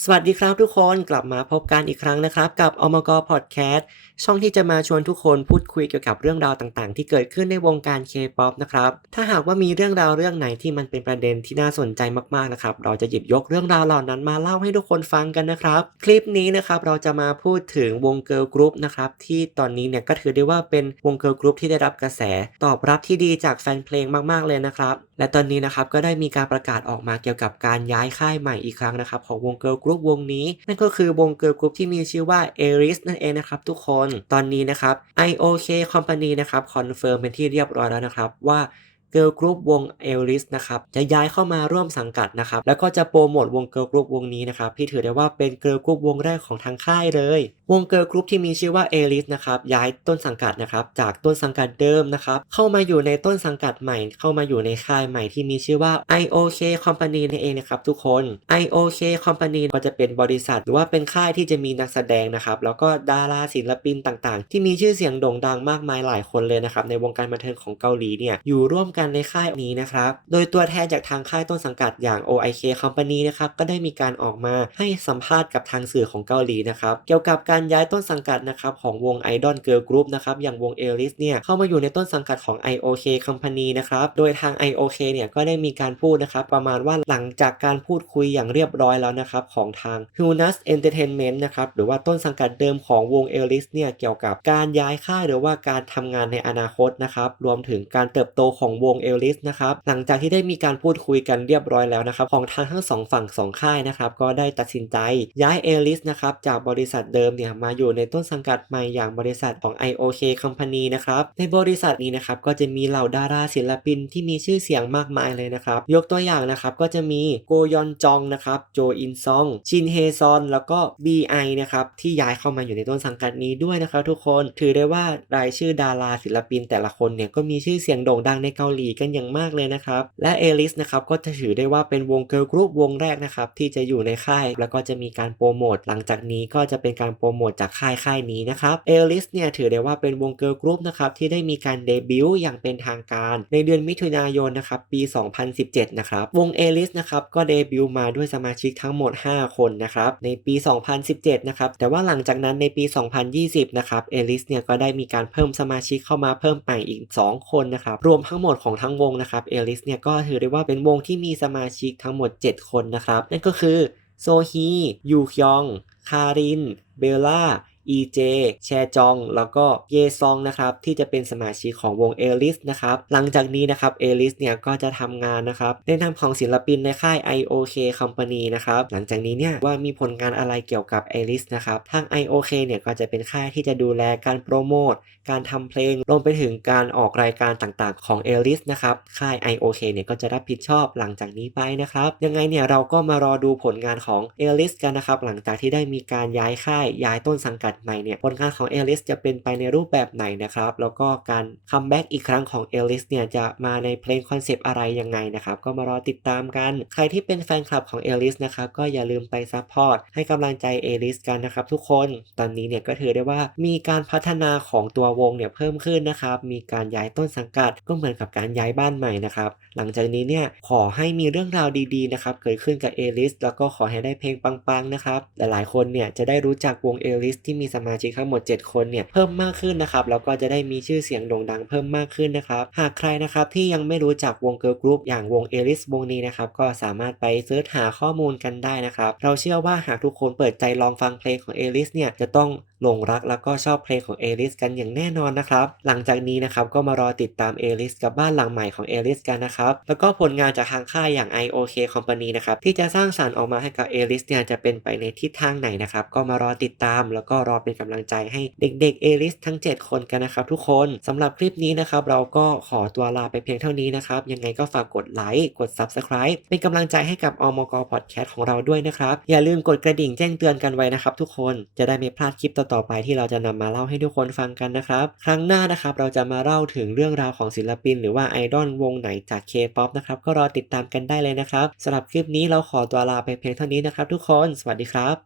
สวัสดีครับทุกคนกลับมาพบกันอีกครั้งนะครับ กับอมกพอดแคสต์ช่องที่จะมาชวนทุกคนพูดคุยเกี่ยวกับเรื่องราวต่างๆ ที่เกิดขึ้นในวงการ K-POP นะครับถ้าหากว่ามีเรื่องราวเรื่องไหนที่มันเป็นประเด็นที่น่าสนใจมากๆนะครับเราจะหยิบยกเรื่องราวเหล่านั้นมาเล่าให้ทุกคนฟังกันนะครับ คลิปนี้นะครับเราจะมาพูดถึงวงเกิร์ลกรุ๊ปนะครับที่ตอนนี้เนี่ยก็ถือได้ว่าเป็นวงเกิร์ลกรุ๊ปที่ได้รับกระแส ตอบรับที่ดีจากแฟนเพลงมากๆเลยนะครับและตอนนี้นะครับก็ได้มีการประกาศออกมาเกี่ยวกับการย้ายค่ายใหม่อีกครั้งนะครับของวงเกิร์ลกรุ๊ปวงนี้ นั่นก็คือวงเกิร์ลกรุ๊ปที่มีชื่อว่า a r i s นั่นเองนะครับทุกคนตอนนี้นะครับ IOK Company นะครับคอนเฟิร์มเป็นที่เรียบร้อยแล้วนะครับว่า เกิร์ลกรุ๊ปวงเอลิสนะครับจะย้ายเข้ามาร่วมสังกัดนะครับแล้วก็จะโปรโมทวงเกิร์ลกรุ๊ปวงนี้นะครับที่ถือได้ว่าเป็นเกิร์ลกรุ๊ปวงแรกของทางค่ายเลย วงเกิร์ลกรุ๊ปที่มีชื่อว่าเอลิสนะครับย้ายต้นสังกัดนะครับจากต้นสังกัดเดิมนะครับเข้ามาอยู่ในต้นสังกัดใหม่ เข้ามาอยู่ในค่ายใหม่ที่มีชื่อว่า IOK Company นั่นเองนะครับทุกคน IOK Company ก็จะเป็นบริษัท หรือว่าเป็นค่ายที่จะมีนักแสดงนะครับแล้วก็ดาราศิลปินต่างๆ ที่มีชื่อเสียงโด่งดังมากมายหลายคนเลยนะครับในวงการบันเทิงของเกาหลีเนี่ยอยู่ร่วมกันในค่ายนี้นะครับ โดยตัวแทนจากทางค่ายต้นสังกัดอย่าง OIK Company นะครับ ก็ได้มีการออกมาให้สัมภาษณ์กับทางสื่อของเกาหลีนะครับ เกี่ยวกับการย้ายต้นสังกัดนะครับของวง Idol Girl Group นะครับ อย่างวง a l i s เนี่ย เข้ามาอยู่ในต้นสังกัดของ IOK Company นะครับ โดยทาง IOK เนี่ย ก็ได้มีการพูดนะครับ ประมาณว่าหลังจากการพูดคุยอย่างเรียบร้อยแล้วนะครับของทาง h u n a s Entertainment นะครับ หรือว่าต้นสังกัดเดิมของวง a l i s เนี่ย เกี่ยวกับการย้ายค่ายหรือว่าการทำงานในอนาคตนะครับ รวมถึงการเติบโตของวง a l i s นะครับหลังจากที่ได้มีการพูดคุยกันเรียบร้อยแล้วนะครับของทางทั้งสองฝั่งสองค่ายนะครับก็ได้ตัดสินใจย้าย a l i s นะครับจากบริษัทเดิมเนี่ยมาอยู่ในต้นสังกัดใหม่อย่างบริษัทของ IOK Company นะครับในบริษัทนี้นะครับก็จะมีเหล่าดาราศิลปินที่มีชื่อเสียงมากมายเลยนะครับยกตัวอย่างนะครับก็จะมีโกยอนจองนะครับโจอินซองชินเฮซอนแล้วก็ BI นะครับที่ย้ายเข้ามาอยู่ในต้นสังกัดนี้ด้วยนะครับทุกคนถือได้ว่ารายชื่อดาราศิลปินแต่ละคนเนี่ยก็มีชื่อเสียงโด่งดังในเกาหลลีกันอย่างมากเลยนะครับ และเอลิสนะครับก็จะถือได้ว่าเป็นวงเกิร์ลกรุ๊ปวงแรกนะครับที่จะอยู่ในค่าย แล้วก็จะมีการโปรโมทหลังจากนี้ก็จะเป็นการโปรโมทจากค่ายค่ายนี้นะครับเอลิสเนี่ยถือได้ว่าเป็นวงเกิร์ลกรุ๊ปนะครับที่ได้มีการเดบิวต์อย่างเป็นทางการในเดือนมิถุนายนนะครับปี 2017 นะครับวงเอลิสนะครับก็เดบิวต์มาด้วยสมาชิกทั้งหมด 5 คนนะครับในปี 2017 นะครับแต่ว่าหลังจากนั้นในปี 2020 นะครับเอลิสเนี่ยก็ได้มีการเพิ่มสมาชิกเข้ามาเพิ่มใหม่อีก 2 คนนะครับรวมทั้งหมดของทั้งวงนะครับเอลิสเนี่ยก็ถือได้ว่าเป็นวงที่มีสมาชิกทั้งหมด 7 คนนะครับ นั่นก็คือโซฮียูคยอง คาริน เบลล่า EJ แชจอง แล้วก็เยซองนะครับที่จะเป็นสมาชิกของวงเอลิสนะครับหลังจากนี้นะครับเอลิสเนี่ยก็จะทำงานนะครับในนามของศิลปินในค่าย IOK Company นะครับหลังจากนี้เนี่ยว่ามีผลงานอะไรเกี่ยวกับเอลิสนะครับทาง IOK เนี่ยก็จะเป็นค่ายที่จะดูแลการโปรโมทการทำเพลงรวมไปถึงการออกรายการต่างๆ ของเอลิสนะครับค่าย IOK เนี่ยก็จะรับผิดชอบหลังจากนี้ไปนะครับยังไงเนี่ยเราก็มารอดูผลงานของเอลิสกันนะครับหลังจากที่ได้มีการย้ายค่ายย้ายต้นสังกัดใหม่เนี่ยผลงานของเอลิสจะเป็นไปในรูปแบบไหนนะครับแล้วก็การคัมแบ็กอีกครั้งของเอลิสเนี่ยจะมาในเพลงคอนเซปต์อะไรยังไงนะครับก็มารอติดตามกัน ใครที่เป็นแฟนคลับของเอลิสนะครับก็อย่าลืมไปซัพพอร์ตให้กำลังใจเอลิสกันนะครับทุกคนตอนนี้เนี่ยก็ถือได้ว่ามีการพัฒนาของตัววงเนี่ยเพิ่มขึ้นนะครับมีการย้ายต้นสังกัดก็เหมือนกับการย้ายบ้านใหม่นะครับหลังจากนี้เนี่ยขอให้มีเรื่องราวดีๆนะครับเกิดขึ้นกับเอลิสแล้วก็ขอให้ได้เพลงปังๆนะครับหลายๆคนเนี่ยจะได้รู้จักวงเอลิสที่มีสมาชิกทั้งหมด 7 คนเนี่ยเพิ่มมากขึ้นนะครับแล้วก็จะได้มีชื่อเสียงโด่งดังเพิ่มมากขึ้นนะครับหากใครนะครับที่ยังไม่รู้จักวงเกิร์ลกรุ๊ปอย่างวงเอลิสวงนี้นะครับก็สามารถไปเสิร์ชหาข้อมูลกันได้นะครับเราเชื่อว่าหากทุกคนเปิดใจลองฟังเพลงของเอลิสเนี่ยจะต้อง หลงรักแล้วก็ชอบเพลงของเอลิสกันอย่างแน่นอนนะครับ หลังจากนี้นะครับก็มารอติดตามเอลิสกับบ้านหลังใหม่ของเอลิสกันนะครับ แล้วก็ผลงานจากทางค่ายอย่าง IOK Company นะครับที่จะสร้างสรรค์ออกมาให้กับเอลิสเนี่ยจะเป็นไปในทิศทางไหนนะครับก็มารอติดตาม แล้วก็รอเป็นกำลังใจให้เด็กๆเอลิสทั้ง 7 คนกันนะครับทุกคนสำหรับคลิปนี้นะครับเราก็ขอตัวลาไปเพียงเท่านี้นะครับยังไงก็ฝากกดไลค์กด Subscribe เป็นกำลังใจให้กับอมกพอดแคสต์ของเราด้วยนะครับอย่าลืมกดกระดิ่งแจ้งเตือนกันไว้นะครับทุกคนจะได้ไม่พลาดคลิปต่อต่อไปที่เราจะนำมาเล่าให้ทุกคนฟังกันนะครับ ครั้งหน้านะครับเราจะมาเล่าถึงเรื่องราวของศิลปิน หรือว่าไอดอลวงไหนจาก K-POP นะครับก็รอติดตามกันได้เลยนะครับสำหรับคลิปนี้เราขอตัวลาไปเพียงเท่านี้นะครับทุกคน สวัสดีครับ